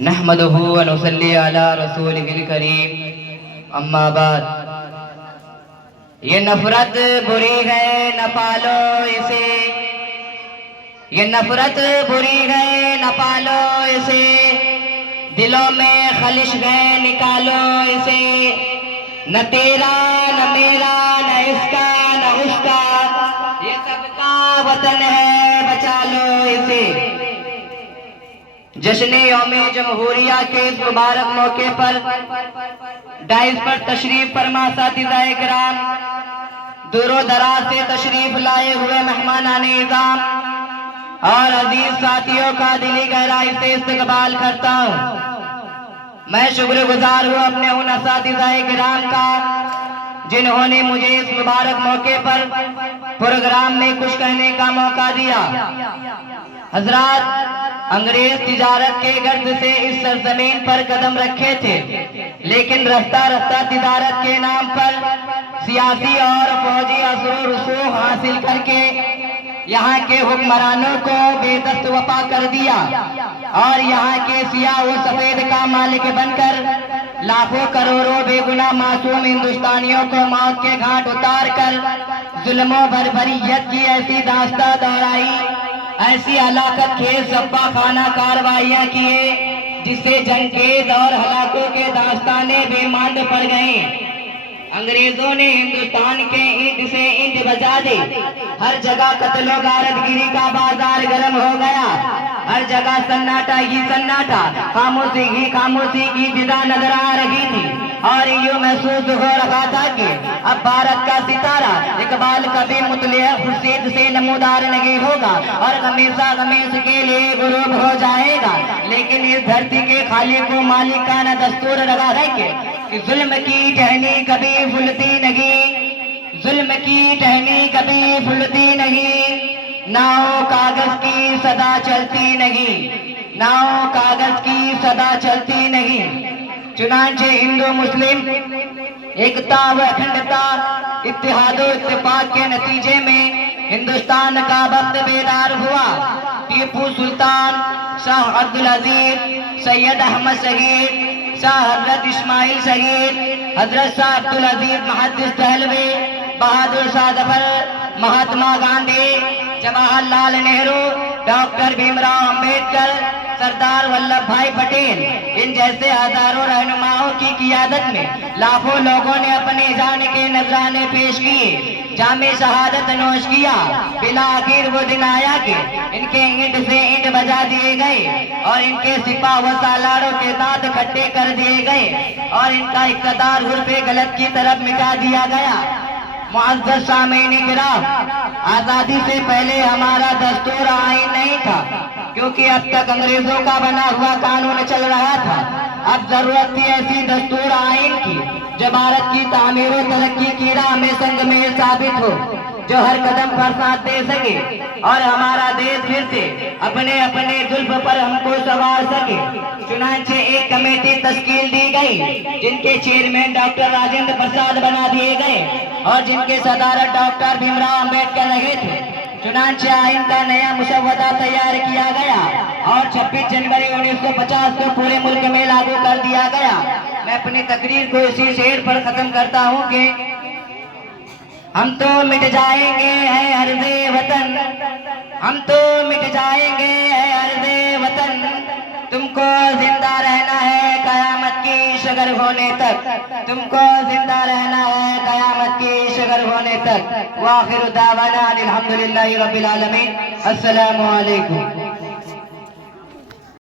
नहमदुहु व नुसल्ली अला रसूलिहिल करीम, अम्मा बाद। ये नफरत बुरी है न पालो इसे, ये नफरत बुरी है न पालो इसे, दिलों में खलिश है निकालो इसे। न तेरा न मेरा न इसका न उसका, ये सबका वतन है, बचा लो इसे। जश्न यौम जमहूरिया के इस मुबारक मौके पर डाइस पर तशरीफ फरमा साथीज़ाए किराम, दूरो दराज से तशरीफ लाए हुए मेहमानान इज़ाम और अजीज साथियों का दिली गहराई से इस्तकबाल करता हूँ। मैं शुक्रगुजार हूँ अपने उन साथीज़ाए किराम का जिन्होंने मुझे इस मुबारक मौके पर प्रोग्राम में कुछ कहने का मौका दिया। हजरात, अंग्रेज तिजारत के गर्द से इस सरजमीन पर कदम रखे थे, लेकिन रफ्ता रफ्ता तिजारत के नाम पर सियासी और फौजी असर रसूख हासिल करके यहाँ के हुक्मरानों को बेदस्त वफा कर दिया और यहाँ के सियाह व सफेद का मालिक बनकर लाखों करोड़ों बेगुनाह मासूम हिंदुस्तानियों को मौत के घाट उतार कर जुल्मों बर्बरियत की ऐसी दास्तां दोहराई, ऐसी हलाकत खेज सब्बा खाना कार्रवाइयाँ किए जिससे जंगेज और हलाकों के दास्ताने बेमांद पड़ गए। अंग्रेजों ने हिंदुस्तान के ईंट से ईंट बजा दी, हर जगह कत्लो गारतगिरी का बाजार गर्म हो गया, हर जगह सन्नाटा ही सन्नाटा, खामोशी ही खामोशी की विदा नजर आ रही थी और यूं महसूस हो रहा था कि अब भारत का सितारा इकबाल कभी मुतलिया खुर्शीद से नमूदार नहीं होगा और हमेशा हमेशा के लिए गुरूब हो जाएगा। लेकिन इस धरती के खाली को मालिक का न दस्तूर लगा है कि जुल्म की टहनी कभी फुलती नहीं, जुल्म की टहनी कभी फुलती नहीं, नाव कागज की सदा चलती नहीं, नाव कागज की सदा चलती नहीं। चुनांचे हिंदू मुस्लिम एकता व अखंडता इत्तेहादो इत्तेफाक के नतीजे में हिंदुस्तान का वक्त बेदार हुआ। टीपू सुल्तान, शाह अब्दुल अजीज, सैयद अहमद शहीद, शाह हजरत इस्माइल शहीद, हजरत शाह अब्दुल अजीज मुहद्दिस दहलवी, बहादुर शाह जफर, महात्मा गांधी, जवाहरलाल नेहरू, डॉक्टर भीमराव अंबेडकर, सरदार वल्लभ भाई पटेल, इन जैसे हजारों रहनुमाओं की क़ियादत में लाखों लोगों ने अपने जान के नजराने पेश किए, जामे शहादत नोश किया। बिला आखिर वो दिन आया कि इनके ईंट से ईंट बजा दिए गए और इनके सिपा व सालारों के दांत खट्टे कर दिए गए और इनका इक़्तिदार उर्फ़े गलत की तरफ मिटा दिया गया। मुअज़्ज़ज़ सामीन किराम, आज़ादी से पहले हमारा दस्तूर आईन नहीं था, क्योंकि अब तक अंग्रेजों का बना हुआ कानून चल रहा था। अब जरूरत थी ऐसी दस्तूर आईन की जो भारत की तामीर और तरक्की की राह में संगमेल साबित हो, जो हर कदम पर साथ दे सके और हमारा देश फिर से अपने अपने जुल्फ पर हमको सवार सके। चुनांचे एक कमेटी तश्कील दी गई जिनके चेयरमैन डॉक्टर राजेंद्र प्रसाद बना दिए गए और जिनके सदारत डॉक्टर भीमराव अंबेडकर रहे थे। चुनांचे आइन का नया मुसव्वदा तैयार किया गया और 26 जनवरी 1950 को पूरे मुल्क में लागू कर दिया गया। मैं अपनी तकरीर को इसी शेर पर खत्म करता हूँ कि हम तो मिट जाएंगे है अर्ज़े वतन, हम तो मिट जाएंगे है अर्ज़े वतन, तुमको जिंदा रहना है कयामत की शगर होने तक, तुमको जिंदा रहना है कयामत की शगर होने तक। वाखिर दावाना अनिल हम्दुलिल्लाहि रब्बिल आलमीन। अस्सलामु अलैकुम।